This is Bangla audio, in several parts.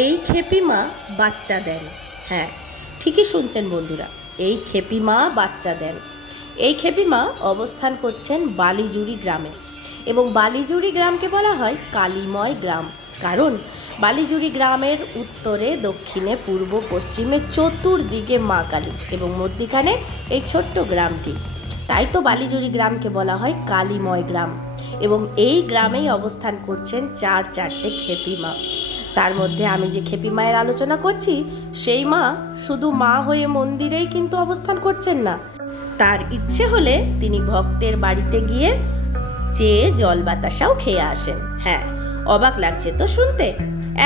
এই খেপি মা বাচ্চা দেন। হ্যাঁ, ঠিকই শুনছেন বন্ধুরা, এই খেপি মা বাচ্চা দেন। এই খেপি মা অবস্থান করছেন বালিজুড়ি গ্রামে, এবং বালিজুড়ি গ্রামকে বলা হয় কালীময় গ্রাম। কারণ বালিজুড়ি গ্রামের উত্তরে, দক্ষিণে, পূর্ব, পশ্চিমে চতুর্দিকে মা কালী, এবং মধ্যিখানে এই ছোট্ট গ্রামটি। তাই তো বালিজুড়ি গ্রামকে বলা হয় কালীময় গ্রাম। এবং এই গ্রামেই অবস্থান করছেন চারটে খেপি মা। তার মধ্যে আমি যে খেপি মায়ের আলোচনা করছি, সেই মা শুধু মা হয়ে মন্দিরেই কিন্তু অবস্থান করছেন না, তার ইচ্ছে হলে তিনি ভক্তের বাড়িতে গিয়ে চেয়ে জল বাতাসাও খেয়ে আসেন। হ্যাঁ, অবাক লাগছে তো শুনতে?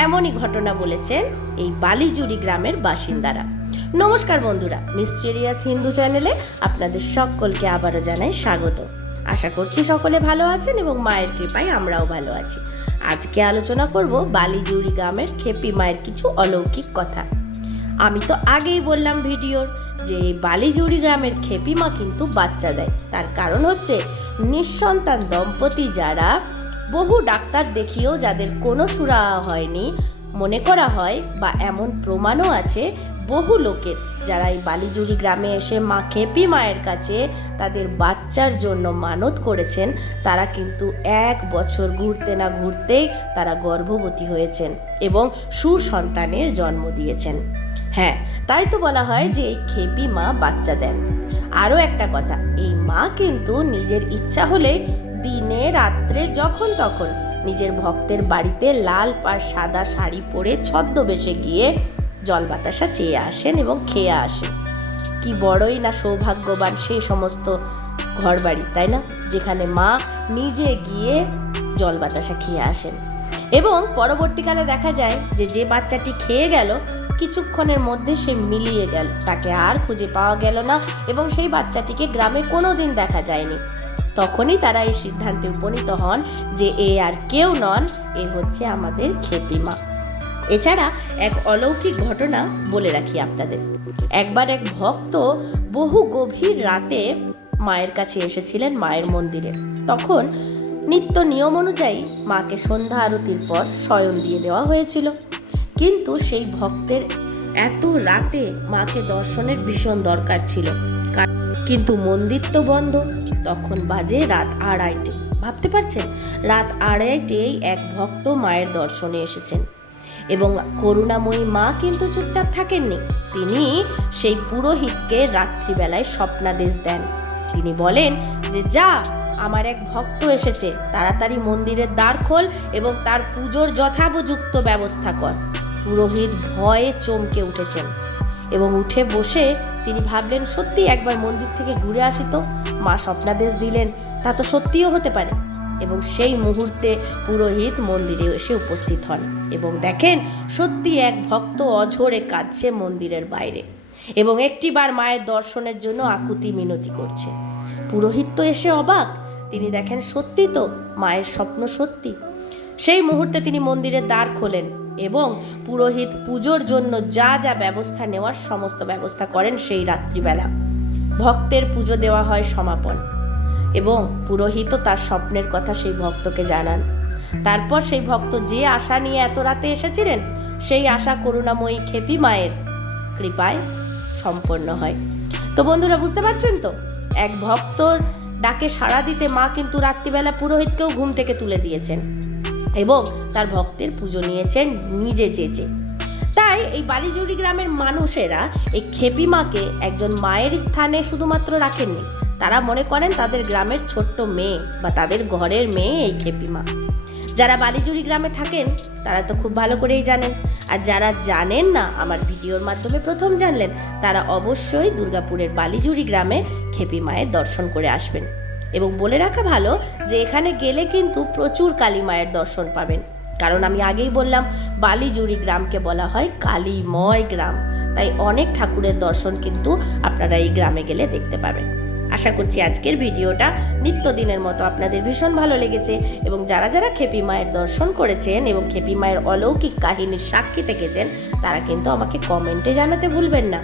এমনই ঘটনা বলেছেন এই বালিজুড়ি গ্রামের বাসিন্দারা। নমস্কার বন্ধুরা, মিস্টেরিয়াস হিন্দু চ্যানেলে আপনাদের সকলকে আবারও জানাই স্বাগত। আশা করছি সকলে ভালো আছেন এবং মায়ের কৃপায় আমরাও ভালো আছি। আজকে আলোচনা করব বালিজুড়ি গ্রামের খেপি মায়ের কিছু অলৌকিক কথা। আমি তো আগেই বললাম ভিডিওর যে বালিজুড়ি গ্রামের খেপি মা কিন্তু বাচ্চা দেয়। তার কারণ হচ্ছে নিঃসন্তান দম্পতি যারা বহু ডাক্তার দেখিয়েও যাদের কোনো সুরাহা হয়নি, মনে করা হয় বা এমন প্রমাণও আছে বহু লোকের যারা এই বালিজুড়ি গ্রামে এসে মা খেপি মায়ের কাছে তাদের বাচ্চার জন্য মানত করেছেন, তারা কিন্তু 1 বছর ঘুরতে না ঘুরতেই তারা গর্ভবতী হয়েছেন এবং সুসন্তানের জন্ম দিয়েছেন। হ্যাঁ, তাই তো বলা হয় যে এই খেপি মা বাচ্চা দেন। আরও একটা কথা, এই মা কিন্তু নিজের ইচ্ছা হলে দিনে রাত্রে যখন তখন নিজের ভক্তের বাড়িতে লাল পাড় সাদা শাড়ি পরে ছদ্মবেশে গিয়ে জল বাতাসা চেয়ে আসেন এবং খেয়ে আসেন। কি বড়ই না সৌভাগ্যবান সেই সমস্ত ঘরবাড়ি, তাই না, যেখানে মা নিজে গিয়ে জল বাতাসা খেয়ে আসেন। এবং পরবর্তীকালে দেখা যায় যে বাচ্চাটি খেয়ে গেল, কিছুক্ষণের মধ্যে সে মিলিয়ে গেল, তাকে আর খুঁজে পাওয়া গেল না এবং সেই বাচ্চাটিকে গ্রামে কোনো দিন দেখা যায়নি। তখনই তারা এই সিদ্ধান্তে উপনীত হন যে এ আর কেউ নন, এ হচ্ছে আমাদের খেপি মা। এছাড়া এক অলৌকিক ঘটনা বলে রাখি আপনাদের। একবার এক ভক্ত বহু গভীর রাতে মায়ের কাছে এসেছিলেন মায়ের মন্দিরে। তখন নিত্য নিয়ম অনুযায়ী মাকে সন্ধ্যা আরতির পর শয়ন দিয়ে দেওয়া হয়েছিল। কিন্তু সেই ভক্তের এত রাতে মাকে দর্শনের ভীষণ দরকার ছিল, কিন্তু মন্দির তো বন্ধ। তখন বাজে রাত 2:30। ভাবতে পারছেন, রাত 2:30 এক ভক্ত মায়ের দর্শনে এসেছেন। এবং করুণাময়ী মা কিন্তু চুপচাপ থাকেননি। তিনি সেই পুরোহিতকে রাত্রিবেলায় স্বপ্নাদেশ দেন। তিনি বলেন যে যা, আমার এক ভক্ত এসেছে, তাড়াতাড়ি মন্দিরের দ্বার খোল এবং তার পুজোর যথাপযুক্ত ব্যবস্থা কর। পুরোহিত ভয়ে চমকে উঠেছেন এবং উঠে বসে তিনি ভাবলেন, সত্যি একবার মন্দির থেকে ঘুরে আসি তো, মা স্বপ্নাদেশ দিলেন, তা তো সত্যিও হতে পারে। এবং সেই মুহূর্তে পুরোহিত মন্দিরে এসে উপস্থিত হন এবং দেখেন সত্যি এক ভক্ত অঝরে কাঁদছে মন্দিরের বাইরে এবং একটিবার মায়ের দর্শনের জন্য আকুতি মিনতি করছে। পুরোহিত তো এসে অবাক, তিনি দেখেন সত্যি তো মায়ের স্বপ্ন সত্যি। সেই মুহূর্তে তিনি মন্দিরের দ্বার খোলেন এবং পুরোহিত পুজোর জন্য যা যা ব্যবস্থা নেওয়ার সমস্ত ব্যবস্থা করেন। সেই রাত্রিবেলা ভক্তের পুজো দেওয়া হয় সমাপন এবং পুরোহিত তার স্বপ্নের কথা সেই ভক্তকে জানান। তারপর সেই ভক্ত যে আশা নিয়ে এত রাতে এসেছিলেন, সেই আশা করুণাময়ী খেপি মায়ের কৃপায় সম্পন্ন হয়। তো বন্ধুরা, বুঝতে পারছেন তো, এক ভক্তর ডাকে সাড়া দিতে মা কিন্তু রাত্রিবেলা পুরোহিতকেও ঘুম থেকে তুলে দিয়েছেন এবং তার ভক্তের পুজো নিয়েছেন নিজে চেচে। তাই এই বালিজুড়ি গ্রামের মানুষেরা এই খেপি মাকে একজন মায়ের স্থানে শুধুমাত্র রাখেননি, তারা মনে করেন তাদের গ্রামের ছোট্ট মেয়ে বা তাদের ঘরের মেয়ে এই খেপি মা। যারা বালিজুড়ি গ্রামে থাকেন তারা তো খুব ভালো করেই জানেন, আর যারা জানেন না, আমার ভিডিওর মাধ্যমে প্রথম জানলেন, তারা অবশ্যই দুর্গাপুরের বালিজুড়ি গ্রামে খেপি মায়ের দর্শন করে আসবেন। এবং বলে রাখা ভালো যে এখানে গেলে কিন্তু প্রচুর কালী মায়ের দর্শন পাবেন, কারণ আমি আগেই বললাম বালিজুড়ি গ্রামকে বলা হয় কালীময় গ্রাম। তাই অনেক ঠাকুরের দর্শন কিন্তু আপনারা এই গ্রামে গেলে দেখতে পাবেন। আশা করছি আজকের ভিডিওটা নিত্যদিনের মতো আপনাদের ভীষণ ভালো লেগেছে এবং যারা যারা খেপি মায়ের দর্শন করেছেন এবং খেপি মায়ের অলৌকিক কাহিনীর সাক্ষী থেকেছেন, তারা কিন্তু আমাকে কমেন্টে জানাতে ভুলবেন না।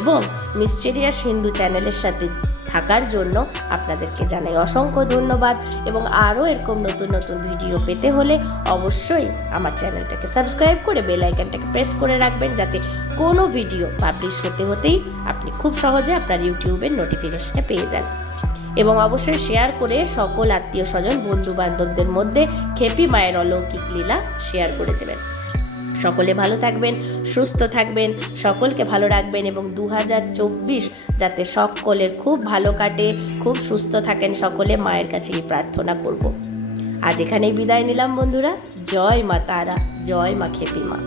এবং মিস্টেরিয়াস হিন্দু চ্যানেলের সাথে থাকার জন্য আপনাদেরকে জানাই অসংখ্য ধন্যবাদ। এবং আরও এরকম নতুন নতুন ভিডিও পেতে হলে অবশ্যই আমার চ্যানেলটাকে সাবস্ক্রাইব করে বেল আইকনটাকে প্রেস করে রাখবেন, যাতে কোনো ভিডিও পাবলিশ হতেই আপনি খুব সহজে আপনার ইউটিউবের নোটিফিকেশনে পেয়ে যান। এবং অবশ্যই শেয়ার করে সকল আত্মীয় স্বজন বন্ধু বান্ধবদের মধ্যে খেপি মায়ের অলৌকিক লীলা শেয়ার করে দেবেন। সকলে ভালো থাকবেন, সুস্থ থাকবেন, সকলকে ভালো রাখবেন এবং 2024 যাতে সকলের খুব ভালো কাটে, খুব সুস্থ থাকেন সকলে, মায়ের কাছে এই প্রার্থনা করব। আজ এখানেই বিদায় নিলাম বন্ধুরা। জয় মা তারা, জয় মা খেপি মা।